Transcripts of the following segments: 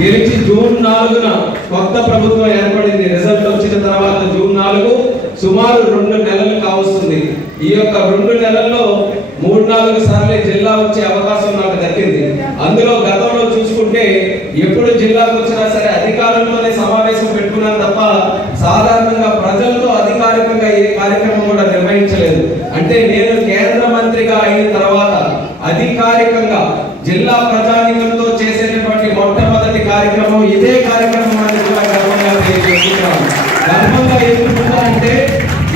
గెలిచి జూన్ నాలుగున కొత్త ప్రభుత్వం ఏర్పడింది. రిజల్ట్ వచ్చిన తర్వాత జూన్ నాలుగు సుమారు రెండు నెలలు కావస్తుంది. ఈ యొక్క రెండు నెలల్లో మూడు నాలుగు సార్లు జిల్లా వచ్చే అవకాశం నాకు దక్కింది. అందులో గతంలో చూసుకుంటే ఎప్పుడు జిల్లాకు వచ్చినా సరే అధికారంలోనే సమావేశం పెట్టుకున్నాను తప్ప సాధారణంగా ప్రజలతో అధికారికంగా ఏ కార్యక్రమం కూడా నిర్వహించలేదు అంటే నేను కేంద్ర మంత్రిగా అయిన తర్వాత అధికారికంగా జిల్లా ప్రజానికంతో చేసేటటువంటి మొట్టమొదటి కార్యక్రమం ఇదే కార్యక్రమం అని కూడా గర్వంగా తెలియజేస్తున్నాను గర్వంగా ఎందుకుంటారంటే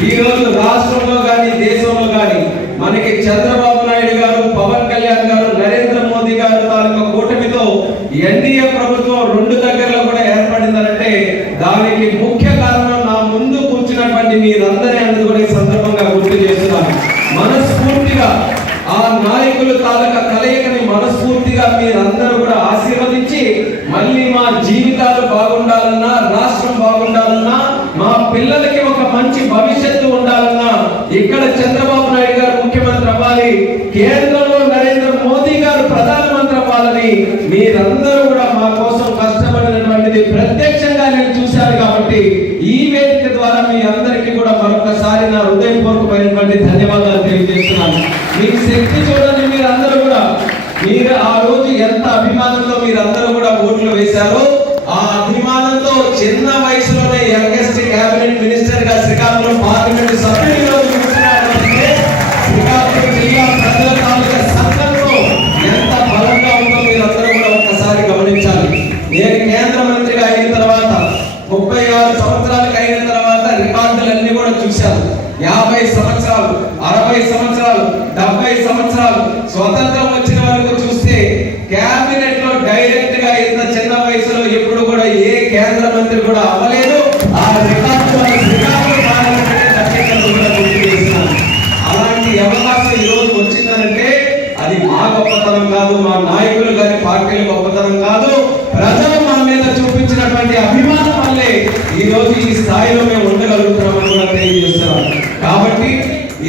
ఈ రోజు రాష్ట్రంలో కానీ దేశంలో కానీ మనకి చంద్రబాబు నాయుడు గారు పవన్ కళ్యాణ్ గారు నరేంద్ర మోదీ గారు తాలూకా కూటమితో ఎన్డీఏ ప్రభుత్వం రెండు దగ్గరలో కూడా ఏర్పడిందంటే దానికి ముఖ్య కారణం నా ముందు కూర్చున్నటువంటి మీరందరి అన్నది కూడా ఈ సందర్భంగా గుర్తు చేస్తున్నాను మనస్ఫూర్తిగా ఆ నాయకులు తాలూకా కలయికని మనస్ఫూర్తిగా మీరందరూ కూడా ఆశీర్వదించి మళ్ళీ మా జీవితాలు బాగుండాలన్నా రాష్ట్రం బాగుండాలన్నా మా పిల్లలకి ఒక మంచి భవిష్యత్తు ఉండాలన్నా ఇక్కడ చంద్రబాబు నాయుడు గారు ముఖ్యమంత్రి అవ్వాలి కేంద్రంలో నరేంద్ర మోదీ గారు ప్రధానమంత్రి అవ్వాలని మీరందరూ కూడా మా కోసం కష్టపడినటువంటిది ప్రత్యక్షంగా నేను చూశాను కాబట్టి ఈ వేదిక ద్వారా మీ అందరికీ కూడా మరొకసారి నా హృదయపూర్వకమైనటువంటి ధన్యవాదాలు తెలియజేస్తున్నాను. మీ శక్తి చూడండి మీరందరూ కూడా. మీరు ఆ రోజు ఎంత అభిమానంతో మీరు అందరూ కూడా ఓట్లు వేశారో ఆ అభిమానంతో చిన్న వయసులోనే యంగెస్ట్ కేబినెట్ మినిస్టర్గా శ్రీకాకుళం పార్లమెంట్ సభ్యులు కేబినెట్లో డైరెక్ట్గా ఇంత చిన్న వయసులో ఎప్పుడు కూడా ఏ కేంద్ర మంత్రి కూడా అవ్వలేదు. ఆ రికార్డు అలాంటి అవకాశం ఈ రోజు వచ్చిందనంటే అది మా గొప్పతనం కాదు మా నాయకులు గారి పార్టీల గొప్పతనం కాదు. ప్రజలు మా మీద చూపించినటువంటి అభిమానం వల్లే ఈ రోజు ఈ స్థాయిలో మేము ఉండగలుగుతున్నామని కూడా తెలియజేస్తున్నాం. కాబట్టి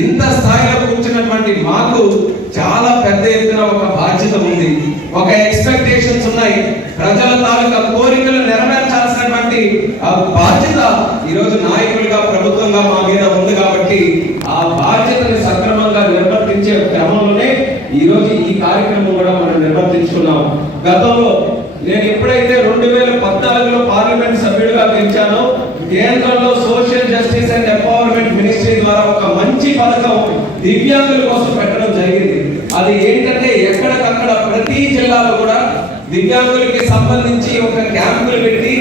ఇంత స్థాయిలో వచ్చినటువంటి మాకు చాలా పెద్ద ఎత్తున ఒక బాధ్యత ఉంది. ఒక ఎక్స్పెక్టేషన్స్ ఉన్నాయి. ప్రజల తాలూకా కోరికలు నెరవేర్చాల్సినటువంటి ఆ బాధ్యత ఈ రోజు నాయకులుగా ప్రభుత్వంగా మా మీద ఉంది కాబట్టి ఆ బాధ్యతని సక్రమంగా నిర్వర్తించే క్రమంలోనే ఈ రోజు ఈ కార్యక్రమం కూడా మనం నిర్వర్తించుకున్నాం గతంలో నేను ఎప్పుడైతే రెండు వేల పద్నాలుగులో పార్లమెంట్ సభ్యుడిగా గెలిచానో కేంద్రంలో social justice and empowerment ministry ద్వారా ఒక మంచి పథకం దివ్యాంగుల కోసం పెట్టడం జరిగింది అది ఏంటంటే ఎక్కడికక్కడ ప్రతి జిల్లాలో కూడా దివ్యాంగులకి సంబంధించి క్యాంపులు పెట్టి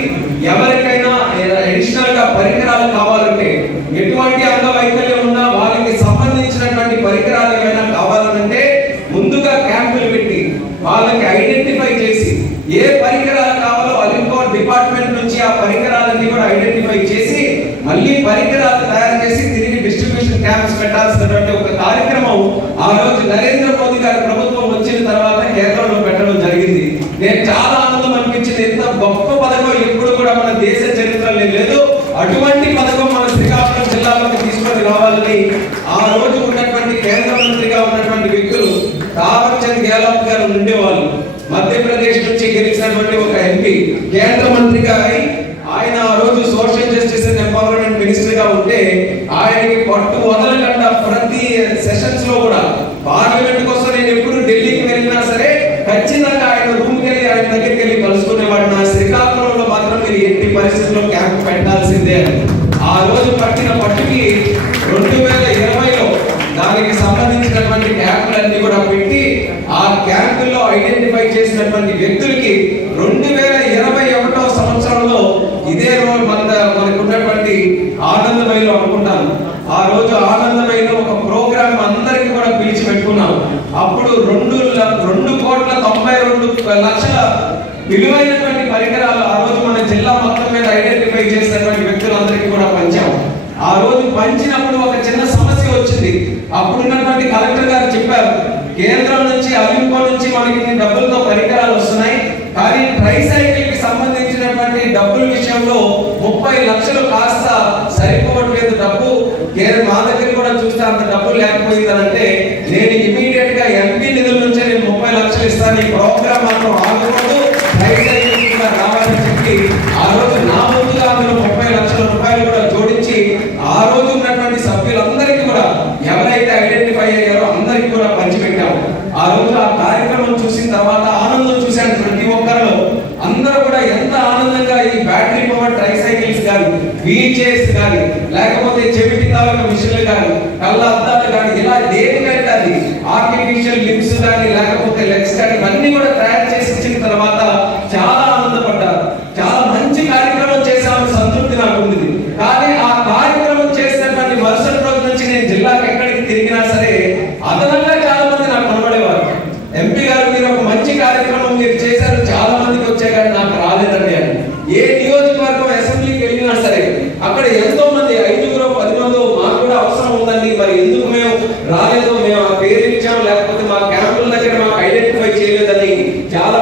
ఎవరికైనా అడిషనల్గా పరికరాలు కావాలంటే ఎటువంటి అంగవైకల్యం ఉన్నా వాళ్ళకి సంబంధించినటువంటి పరికరాలు ఏమైనా కావాలంటే ముందుగా క్యాంపులు పెట్టి వాళ్ళకి ఐడెంటిఫై చేసి ఏ పరికరాలు కావాలో అలింకో డిపార్ట్మెంట్ నుంచి ఆ పరికరాలన్నీ కూడా ఐడెంటిఫై చేసి మళ్ళీ పరికరాలు తయారు చేసి తిరిగి డిస్ట్రిబ్యూషన్ క్యాంప్స్ పెట్టాల్సినటువంటి ఒక కార్యక్రమం ఆ రోజు నరేంద్ర మోదీ గారి ప్రభుత్వం వచ్చిన తర్వాత కేంద్రంలో పెట్టడం జరిగింది నేను చాలా ఆనందం అనిపించింది ఎంత గొప్ప పథకం ఎప్పుడు కూడా మన దేశ చరిత్రలో లేదు అటువంటి పథకం మన శ్రీకాకుళం జిల్లాలోకి తీసుకొని రావాలని ఆ రోజు ఉన్నటువంటి కేంద్ర మంత్రిగా ఉన్నటువంటి వ్యక్తులు తావర్చంద్ చంద్ గారు ఉండేవాళ్ళు. మధ్యప్రదేశ్ నుంచి గెలిచినటువంటి ఒక ఎంపీ కేంద్ర మంత్రిగా అయి ఆయన ఆ రోజు సోషల్ జస్టిస్ అండ్ ఎంపవర్మెంట్ మినిస్టర్గా ఉంటే ఆయనకి పట్టు వదలకుండా ప్రతి సెషన్స్లో కూడా పార్లమెంట్ కోసం నేను ఎప్పుడు ఢిల్లీకి వెళ్ళినా సరే ఖచ్చితంగా ఆయన రూమ్కి వెళ్ళి ఆయన దగ్గరికి వెళ్ళి కలుసుకునేవాడు నా శ్రీకాకుళంలో మాత్రం మీరు ఎట్టి పరిస్థితుల్లో క్యాంప్ పెట్టాల్సిందే అని ఆ రోజు పట్టిన పట్టుకి రెండు వేల ఇరవైలో దానికి సంబంధించినటువంటి క్యాంపులన్నీ కూడా పెట్టి ఆ క్యాంపుల్లో ఐడెంటిఫై చేసినటువంటి వ్యక్తులకి రెండు వేల ఇరవై ఒకటో సంవత్సరంలో ఇదే రోజు మన మనకు ఉన్నటువంటి ఆనందమైలో అనుకుంటాను ఆ రోజు ఆనందమైలో ఒక ప్రోగ్రామ్ అందరికి కూడా పిలిచి పెట్టుకున్నాం అప్పుడు రెండు ల- రెండు కోట్ల తొంభై రెండు లక్షల విలువైనటువంటి పరికరాలు ఆ రోజు మన జిల్లా మొత్తం మీద ఐడెంటిఫై చేసినటువంటి వ్యక్తులందరికీ కూడా పంచాం ఆ రోజు పంచినప్పుడు ఒక చిన్న సమస్య వచ్చింది. అప్పుడు ఉన్నటువంటి కలెక్టర్ గారు చెప్పారు కేంద్రం నుంచి అలింకో నుంచి మనకి డబ్బులతో పరికరాలు వస్తున్నాయి. కానీ ట్రైసైకిల్కి సంబంధించినటువంటి డబ్బుల విషయంలో ముప్పై లక్షలు కాస్త సరిపోవట్లేదు డబ్బు. మా దగ్గర కూడా చూస్తే అంత డబ్బులు లేకపోయిందనంటే నేను ఇమీడియట్గా ఎంపీ నిధుల నుంచి నేను ముప్పై లక్షలు ఇస్తాను. ఈ ప్రోగ్రామ్ మాత్రం ఆగకూడదు రాలేదు మేము పేరు ఇచ్చాం లేకపోతే మా క్యాంపుల దగ్గర మాకు ఐడెంటిఫై చేయలేదని చాలా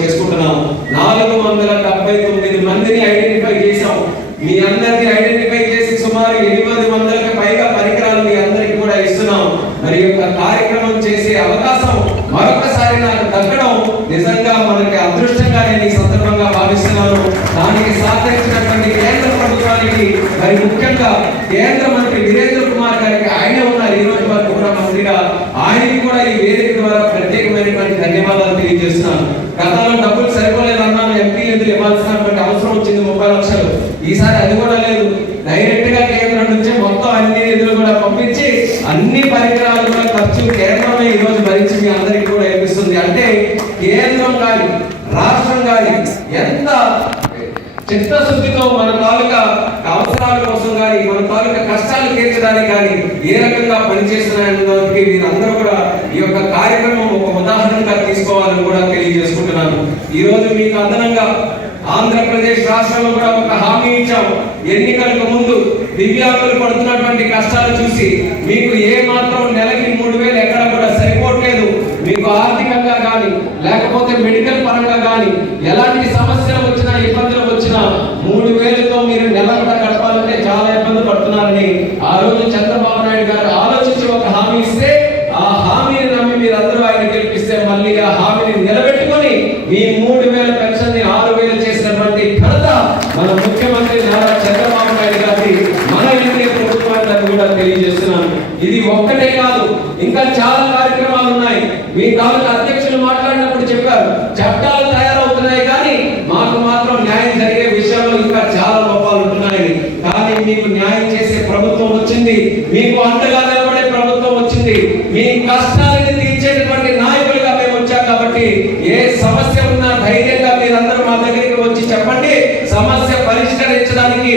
చేసుకుంటున్నాము. నాలుగు వందల డెబ్బై తొమ్మిది మందిని ఐడెంటిఫై చేశాము. మీ అందరినీ ఐడెంటిఫై చేసి సుమారు ఎనిమిది వందలకు పైగా పరికరాలు మీ అందరికి కూడా ఇస్తున్నాము. మరి యొక్క కార్యక్రమం చేసే అవకాశం మరొకసారి నాకు దక్కడం నిజంగా మనకి అదృష్టంగా నేను ఈ సందర్భంగా భావిస్తున్నాను. దానికి సహకరించినటువంటి కేంద్ర ప్రభుత్వానికి మరి ముఖ్యంగా కేంద్ర మంత్రి వీరేంద్ర కుమార్ గారికి ఆయన ఉన్నారు. ఈ రోజు వరకు కూడా మంత్రిగా పరికరాలు కూడా ఖర్చు కేంద్రమే ఈరోజు భరించి మీ అందరికీ కూడా ఏమిస్తుంది అంటే కేంద్రం కానీ రాష్ట్రం కానీ ఎంత చిత్తశుద్ధితో మన తాలూక అవసరాల కోసం కానీ మన తాలూకా కష్టాలు తీర్చడానికి కానీ ఏ రకంగా పనిచేస్తున్నాయన్నదానికి మీరందరూ కూడా ఈ యొక్క కార్యక్రమం ఒక ఉదాహరణగా తీసుకోవాలని కూడా తెలియజేసుకుంటున్నాను. ఈ రోజు మీకు అదనంగా ఆంధ్రప్రదేశ్ రాష్ట్రంలో కూడా ఒక హామీ ఇచ్చాము. ఎన్నికలకు ముందు దివ్యాంగులు పడుతున్నటువంటి కష్టాలు చూసి మీకు ఏ మాత్రం నెలకి మూడు వేలు ఎక్కడ కూడా సరిపోవట్లేదు. మీకు ఆర్థికంగా కానీ లేకపోతే మెడికల్ పరంగా కానీ ఎలాంటి సమస్యలు వచ్చినా ఇబ్బందులు వచ్చినా మూడు వేలతో మీరు నెల కూడా గడపాలంటే చాలా ఇబ్బంది పడుతున్నారని ఆ రోజు చంద్రబాబు మీకు అంతగా నిలబడే ప్రభుత్వం వచ్చింది. మీ కష్టాలని తీర్చేటటువంటి నాయకులుగా మేము వచ్చాం కాబట్టి ఏ సమస్య ఉన్నా ధైర్యంగా మీరందరూ మా దగ్గరికి వచ్చి చెప్పండి. సమస్య పరిష్కరించడానికి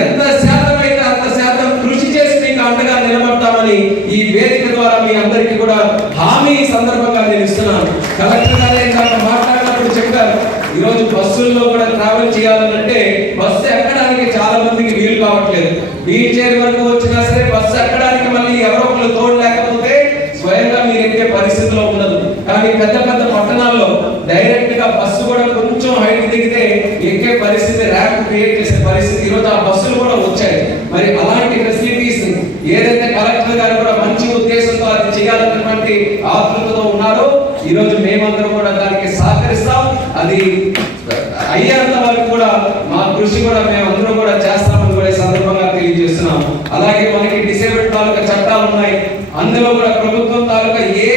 ఎంత శాతం అంత శాతం కృషి చేసి మీకు అంతగా నిలబడతామని ఈ వేదిక ద్వారా మీ అందరికీ కూడా హామీ సందర్భంగా నేను ఇస్తున్నాను. కలెక్టర్ గారు మాట్లాడినప్పుడు చెప్పారు ఈరోజు బస్సుల్లో కూడా ట్రావెల్ చేయాలంటే ఎక్కడానికి చాలా మందికి వీలు కావట్లేదు. వీల్ చైర్ వరకు వచ్చినా సరే బస్సు ఎక్కడానికి మళ్ళీ ఎవరో ఒకరు తోడు లేకపోతే స్వయంగా మీరు ఎక్కే పరిస్థితిలో ఉండదు. కానీ పెద్ద పెద్ద పట్టణాల్లో డైరెక్ట్గా బస్సు కూడా కొంచెం హైట్ దిగితే ఎక్కే పరిస్థితి ర్యాంప్ క్రియేట్ చేసే పరిస్థితి ఈరోజు ఆ బస్సులు కూడా వచ్చాయి. మరి అలాంటి ఫెసిలిటీస్ ఏదైతే కలెక్టర్ గారు కూడా మంచి ఉద్దేశంతో అది చేయాలన్నటువంటి ఆతృతతో ఉన్నారో ఈ రోజు మేమందరం కూడా దానికి సహకరిస్తాం అది అయ్యేంత వరకు కూడా మా కృషి కూడా మేమందరం కూడా చేస్తామని కూడా ఈ సందర్భంగా తెలియజేస్తున్నాం అలాగే మనకి డిసేబుల్డ్ తాలూకా చట్టాలు ఉన్నాయి అందులో కూడా ప్రభుత్వం తాలూకా ఏ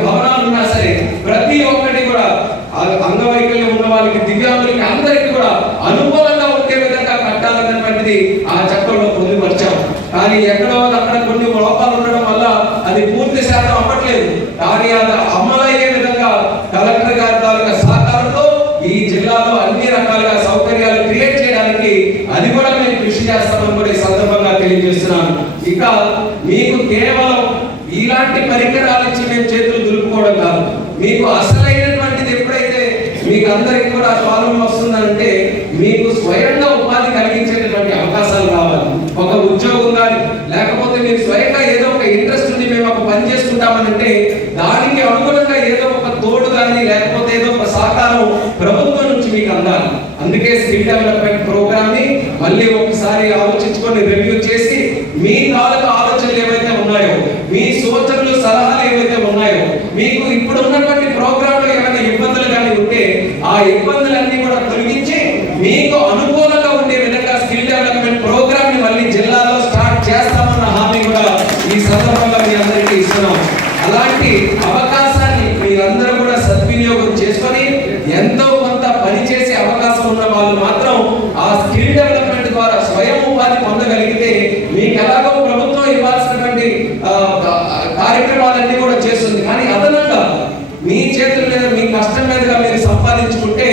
భవనాలు ఉన్నా సరే ప్రతి ఒక్కటి కూడా ఆ అంగవైకల్యం ఉన్న వాళ్ళకి దివ్యాంగులకి అందరికీ కూడా అనుకూలంగా ఉండే విధంగా కట్టాలన్నటువంటిది ఆ చట్టంలో పొందుపరిచాం కానీ ఎక్కడో అక్కడ కొన్ని లోపాలు ఉండడం వల్ల అది పూర్తి శాతం అవ్వట్లేదు కానీ అది అమలయ్యే విధంగా కలెక్టర్ గారి తాలూకా సహకారంతో ఈ జిల్లాలో అన్ని రకాలుగా సౌకర్యాలు క్రియేట్ చేయడానికి అది కూడా మేము కృషి చేస్తామని కూడా ఈ సందర్భంగా తెలియజేస్తున్నాను. ఇక మీకు కేవలం ఇలాంటి పరికరాలు ఇచ్చి మేము చేతులు దులుపుకోవడం కాదు. మీకు అసలైనటువంటిది ఎప్పుడైతే మీకు అందరికి కూడా స్వాలం వస్తుందంటే మీకు స్వయంగా ఉపాధి కలిగించేటటువంటి అవకాశాలు కావాలి. ఒక ఉద్యోగం కానీ లేకపోతే మీరు స్వయంగా ఏదో ఒక ఇంట్రెస్ట్ ఉంది మేము ఒక పని చేసుకుంటామనంటే దానికి అనుగుణంగా ఏదో ఒక తోడు కానీ లేకపోతే ఏదో ఒక సహకారం ప్రభుత్వం నుంచి మీకు అందాలి. అందుకే స్కిల్ డెవలప్మెంట్ ప్రోగ్రామ్ ని మళ్ళీ ఒకసారి ఆలోచించుకొని రివ్యూ చేసి మీ తాలూకు ఆలోచనలు ఏవైతే ఉన్నాయో మీ సూచనలు సలహాలు ఏవైతే ఉన్నాయో మీకు ఇప్పుడు ఉన్నటువంటి ప్రోగ్రామ్లో ఏమైనా ఇబ్బందులు కానీ ఉంటే ఆ ఇబ్బందులన్నీ కూడా తొలగించి మీకు అనుకూలంగా ఉండే విధంగా స్కిల్ డెవలప్మెంట్ ప్రోగ్రామ్ని మళ్ళీ జిల్లాలో స్టార్ట్ చేస్తామన్న హామీ కూడా ఈ సందర్భంగా మీ అందరికీ ఇస్తున్నాం అలాంటి అవకాశాన్ని మీరందరూ కూడా సద్వినియోగం చేసుకొని ఎంతో కొంత పని చేసే అవకాశం ఉన్న వాళ్ళు మాత్రం ఆ స్కిల్ డెవలప్మెంట్ ద్వారా స్వయం ఉపాధి పొందగలిగితే మీకు ఎలాగో ప్రభుత్వం ఇవ్వాల్సినటువంటి ఆ, కా- కార్యక్రమాలన్నీ కూడా చేస్తుంది కానీ అదనంగా మీ చేతుల మీద మీ కష్టం మీదుగా మీరు సంపాదించుకుంటే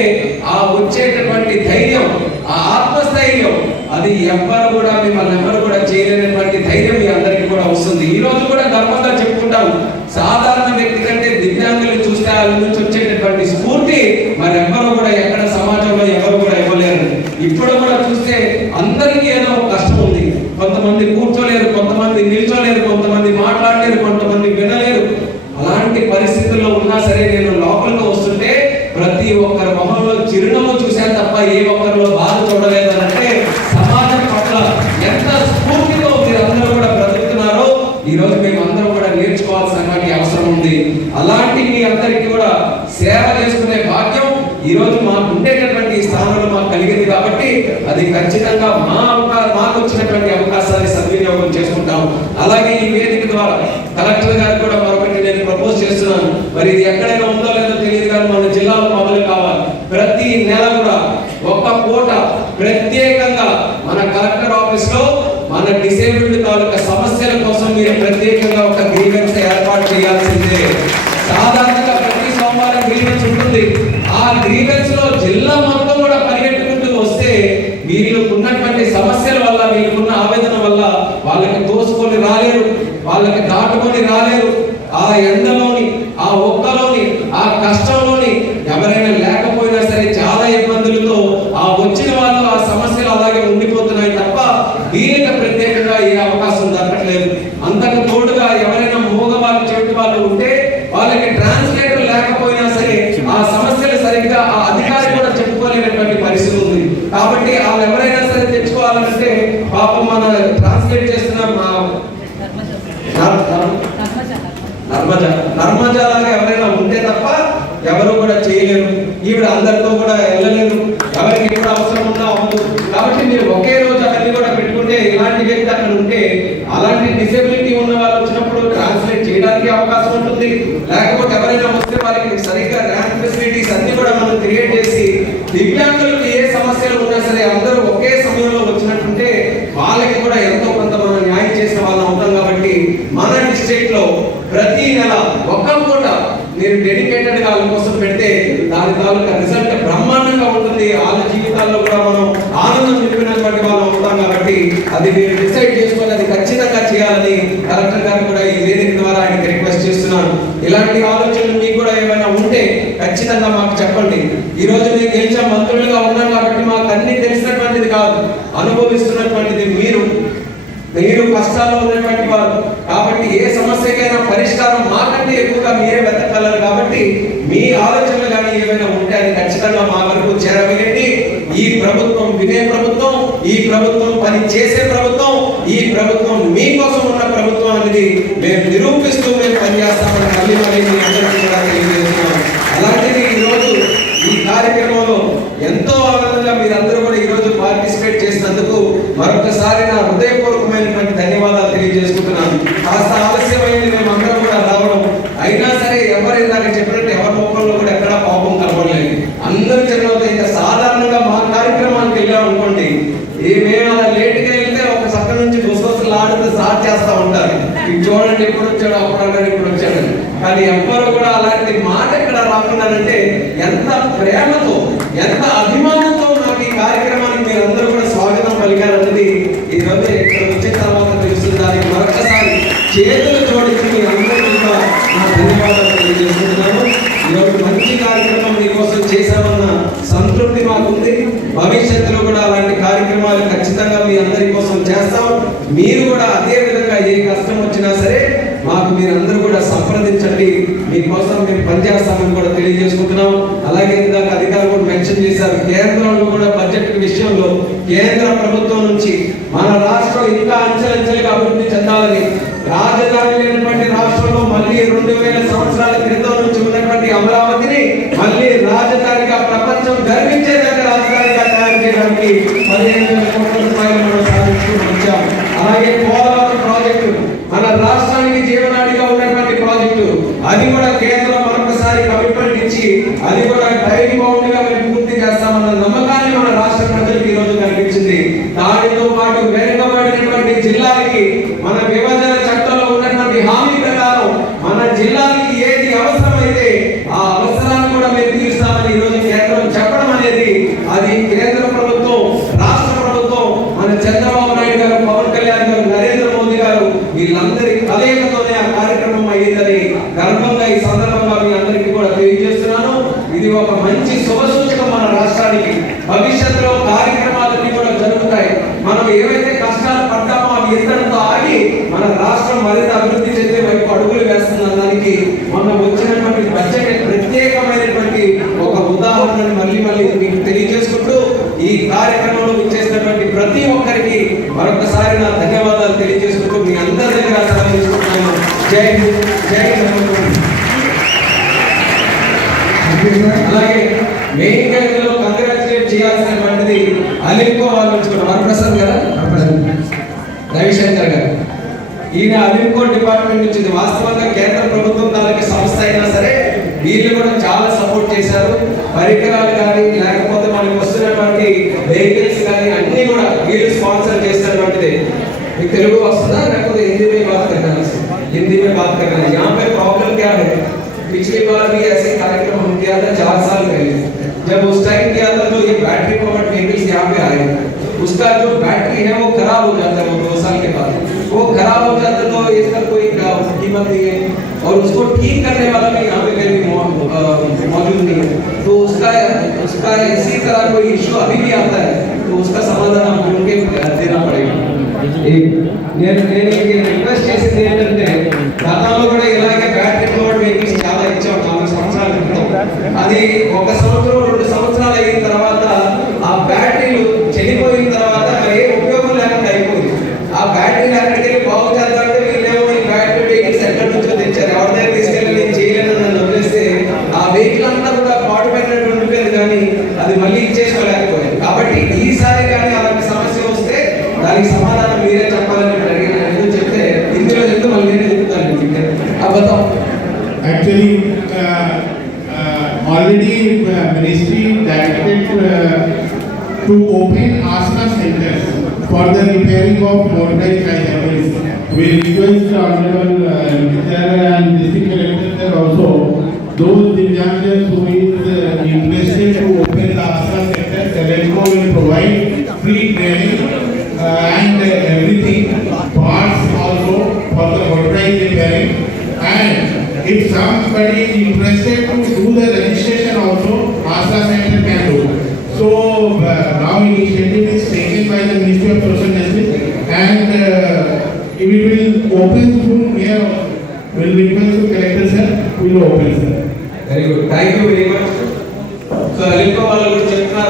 ఆ వచ్చేటటువంటి ధైర్యం ఆ ఆత్మస్థైర్యం అది ఎవ్వరు కూడా మిమ్మల్ని ఎవరు కూడా చేయలేనటువంటి ధైర్యం మీ అందరికీ కూడా వస్తుంది. ఈ రోజు కూడా గర్వంగా చెప్పుకుంటాం సాధారణ వ్యక్తి కంటే దివ్యాంగులు చూస్తే వాళ్ళ నుంచి వచ్చేటటువంటి స్ఫూర్తి మరి ఎవరు కూడా ఎక్కడ సమాజంలో ఎవరు కూడా ఇవ్వలేరు. ఇప్పుడు కూడా చూస్తే అందరికీ ఏదో ఒక కష్టం ఉంది కొంతమంది కూర్చోలేరు కొంతమంది నిల్చోలేరు కొంతమంది మాట్లాడలేరు కొంతమంది వినలేరు అలాంటి పరిస్థితుల్లో ఉన్నా సరే నేను లోపలికి వస్తుంటే ప్రతి ఒక్కరి మొహంలో చిరునవ్వు చూశాను తప్ప ఏ ఒక్కరిలో బాధ చూడలేదు అంటే సమాజం పట్ల ఎంత స్ఫూర్తితో మీరందరూ కూడా బ్రతుకుతున్నారో ఈ రోజు మేము అందరం కూడా నేర్చుకోవాల్సినటువంటి అవసరం ఉంది అలాంటి మీ అందరికీ కూడా సేవ చేసుకునే ఈరోజు మాకు ఉండేటటువంటి స్థానంలో మాకు కలిగింది కాబట్టి అది ఖచ్చితంగా మా అవకా- మాకు వచ్చినటువంటి అవకాశాన్ని సద్వినియోగం చేసుకుంటాం అలాగే ఈ వేదిక ద్వారా కలెక్టర్ గారు కూడా మరొకటి నేను ప్రపోజ్ చేస్తున్నాను. మరి ఇది ఎక్కడైనా ఉందో లేదో తెలియదు కానీ మన జిల్లాలో మొదలు కావాలి. ప్రతి నెల కూడా ఒక్క పూట ప్రత్యేకంగా మన కలెక్టర్ ఆఫీస్లో మన డిసేబుల్డ్ తాలూకా సమస్యల కోసం మీరు ప్రత్యేకంగా ఒక గ్రీవెన్స్ ఏర్పాటు చేయాల్సిందే. సాధారణంగా ప్రతి సోమవారం గ్రీవెన్స్ ఉంటుంది. గ్రీవెన్స్లో జిల్లా మొత్తం కూడా పరిగెట్టుకుంటూ వస్తే వీరిలో ఉన్నటువంటి సమస్యల వల్ల వీళ్ళకున్న ఆవేదన వల్ల వాళ్ళకి తోసుకొని రాలేరు వాళ్ళకి దాటుకొని రాలేరు. ఆ ఎండలో ఆ ఒక్కలోని ఆ కష్టంలోని ఎవరైనా లేకపోయినా సరే చాలా ఇబ్బందులతో ఆ వచ్చిన వాళ్ళు ఆ సమస్యలు అలాగే ఉండిపోతున్నాయి తప్ప వీళ్ళకి ప్రత్యేకంగా ఏ అవకాశం దక్కట్లేదు అంతకు తోడుగా ఎవరైనా మూగ వాళ్ళు చెవిటి వాళ్ళు ఉంటే వాళ్ళకి ట్రాన్స్లేటర్ లేకపోయినా సరే ఆ సమస్యలు సరిగ్గా ఆ అధికారి కూడా చెప్పుకోలేనటువంటి పరిస్థితి ఉంది కాబట్టి వాళ్ళు ఎవరైనా సరే తెచ్చుకోవాలంటే పాపం మన ట్రాన్స్లేట్ చేస్తున్న మా నర్- నర్- నర్మజ నర్మజ లాగా ఎవరైనా ఉంటే తప్ప ఎవరు కూడా చేయలేరు ఈవిడ అందరితో కూడా వెళ్ళలేరు ఎవరికి ఎప్పుడు అవసరం ఉన్నా అవ్వదు కాబట్టి మీరు ఒకే రోజు అవన్నీ కూడా పెట్టుకుంటే ఇలాంటి వ్యక్తి అక్కడ ఉంటే అలాంటి డిసెబిలిటీ ఉన్న వాళ్ళు వచ్చినప్పుడు ట్రాన్స్లేట్ చేయడానికి అవకాశం ఉంటుంది లేకపోతే ఎవరైనా వస్తే వాళ్ళకి సరిగ్గా ర్యాంక్ ఫెసిలిటీస్ అన్ని కూడా మనం క్రియేట్ చేసి దివ్యాంగులకు ఏ సమస్యలు ఉన్నా సరే అందరూ ఒకే సమయంలో వచ్చినట్టుంటే వాళ్ళకి కూడా ఎంతో కొంత మనం న్యాయం చేసిన వాళ్ళం అవుతాం కాబట్టి మన డిస్ట్రిక్ట్లో ప్రతి నెల ఒక్క పూట మీరు డెడికేటెడ్గా వాళ్ళ కోసం పెడితే దాని తాలూకా రిజల్ట్ బ్రహ్మాండంగా ఉంటుంది వాళ్ళ జీవితాల్లో కూడా మనం ఆనందం నింపినటువంటి వాళ్ళం అవుతాం కాబట్టి అది మీరు డిసైడ్ చేసుకొని అది ఖచ్చితంగా చేయాలని కలెక్టర్ గారు కూడా ఈ వేదిక ద్వారా ఆయనకి రిక్వెస్ట్ ఇలాంటి ఆలోచనలు మీకు కూడా ఏమైనా ఉంటే ఖచ్చితంగా మాకు చెప్పండి. ఈ రోజు నేను గెలిచిన మంత్రులుగా ఉన్నాం కాబట్టి మాకు అన్ని తెలిసినటువంటిది కాదు. అనుభవిస్తున్నటువంటిది మీరు. మీరు కష్టాల్లో ఉన్నటువంటి వారు. కాబట్టి ఏ సమస్యకైనా పరిష్కారం మాకంటే ఎక్కువగా మీరే వెతకగలరు కాబట్టి మీ ఆలోచనలు కానీ ఏమైనా ఉంటే అది ఖచ్చితంగా మా వరకు చేరవేయండి. ఈ ప్రభుత్వం వినే ప్రభుత్వం ఈ ప్రభుత్వం పని చేసే ప్రభుత్వం ఈ ప్రభుత్వం మీకోసం ఉన్న ప్రభుత్వం అనేది మేము నిరూపిస్తూ మేము పనిచేస్తామని మళ్ళీ మళ్ళీ మీ అందరికీ కూడా తెలియజేస్తున్నాం. కార్యక్రమంలో ఎంతో ఆనందంగా మీరందరూ కూడా ఈ రోజు పార్టిసిపేట్ చేసినందుకు మరొకసారి నా హృదయపూర్వకమైనటువంటి ధన్యవాదాలు తెలియజేసుకుంటున్నాను. కాస్త ఆలస్యమైంది మేము అందరం కూడా రావడం. అయినా సరే ఎవరు ఇందాక చెప్పినట్టు ఎవరి ముఖంలో కూడా ఎక్కడా పాపం కనపడలేదు అందరూ చెప్పిన ఇంకా సాధారణంగా మా కార్యక్రమానికి వెళ్ళాం అనుకోండి ఈ మేము అలా లేట్గా వెళ్తే ఒక చక్క నుంచి గుసగుసలు ఆడుతూ స్టార్ట్ చేస్తా ఉంటారు. ఇది చూడండి ఎప్పుడు వచ్చాడు అప్పుడు అన్నాడు ఇప్పుడు వచ్చాడు కానీ ఎవ్వరు కూడా అలాంటి మాట ఇక్కడ రాకుండానంటే ఎంత ప్రేమతో ఎంత అభిమానంతో నాకు ఈ కార్యక్రమానికి మీరు అందరూ కూడా స్వాగతం పలికారన్నది ఈ రోజు ఇక్కడ వచ్చిన తర్వాత తెలుస్తుంది దానికి మరొకసారి చేతులు జోడించి మీ అందరికీ కూడా నా ధన్యవాదాలు తెలియజేస్తున్నాను ఈరోజు మంచి కార్యక్రమం మీకోసం చేశామన్న సంతృప్తి మాకుంది. భవిష్యత్తులో కూడా అలాంటి కార్యక్రమాలు ఖచ్చితంగా మీ అందరి కోసం చేస్తాం. మీరు కూడా అదే విధంగా ఏ కష్టం వచ్చినా సరే మాకు మీరందరూ కూడా సంప్రదించండి. మీకోసం మేము పనిచేస్తామని కూడా తెలియజేసుకుంటున్నాం. అలాగే ఇందాక అధికారులు కూడా మెన్షన్ చేశారు కేంద్రంలో కూడా బడ్జెట్ విషయంలో కేంద్ర ప్రభుత్వం నుంచి మన రాష్ట్రం ఇంకా అంచెలంచెలుగా అభివృద్ధి చెందాలని రాజధాని లేనటువంటి రాష్ట్రంలో మళ్ళీ రెండు వేల సంవత్సరాల క్రితం నుంచి ఉన్నటువంటి అమరావతిని మళ్ళీ రాజధాని తయారు పదిహేను వేల కోట్ల రూపాయలు మనం సాధించుకుని వచ్చాం అలాగే పోలవరం ప్రాజెక్టు మన రాష్ట్రానికి జీవనాడిగా ఉన్నటువంటి ప్రాజెక్టు. అది కూడా కేంద్రం మరొకసారి కమిట్మెంట్ ఇచ్చి అది కూడా టైం బౌండ్గా మేము పూర్తి చేస్తామన్న నమ్మకాన్ని మన రాష్ట్ర ప్రజలకు ఈ రోజు కనిపించింది దానితో పాటు వెనుకబడినటువంటి జిల్లాలకి మన వ్యవస్థ పరికరాలు కానీ లేకపోతే మనకి వస్తున్నటువంటి వెహికల్స్ కానీ అన్ని కూడా వీళ్ళు స్పాన్సర్ చేసినటువంటిది మీకు తెలుగు వస్తుందా లేకపోతే హిందీ में बात करना है हिंदी में बात करना है यहाँ पे प्रॉब्लम क्या है पिछली बार भी ऐसे कार्यक्रम हम किया था चार साल पहले जब उस टाइम किया था तो ये बैटरी पावर्ड व्हीकल्स यहाँ पे आए उसका जो बैटरी है वो खराब हो जाता है वो दो साल के बाद वो खराब हो जाता है तो इसका कोई की नहीं है और उसको ठीक करने वाला भी यहाँ पे कहीं मौजूद नहीं है। तो उसका उसका इसी तरह कोई इश्यू अभी भी आता है तो उसका समाधान हम लोग देना पड़ेगा। एक request to open ASMA centers for the repairing of motorized bicycles. We request the honorable uh, and district collector also, those Divyangas who is uh, interested to open the ASMA center, Selenco will provide free training uh, and uh, everything, parts also for the motorized repairing. And if somebody is interested to do the registration also, initiative is taken by the Ministry of Social Justice and uh, it will open soon here. Will request to collector sir, will open sir. Very good. Thank you very much. So, ఇంకో వాళ్ళు కూడా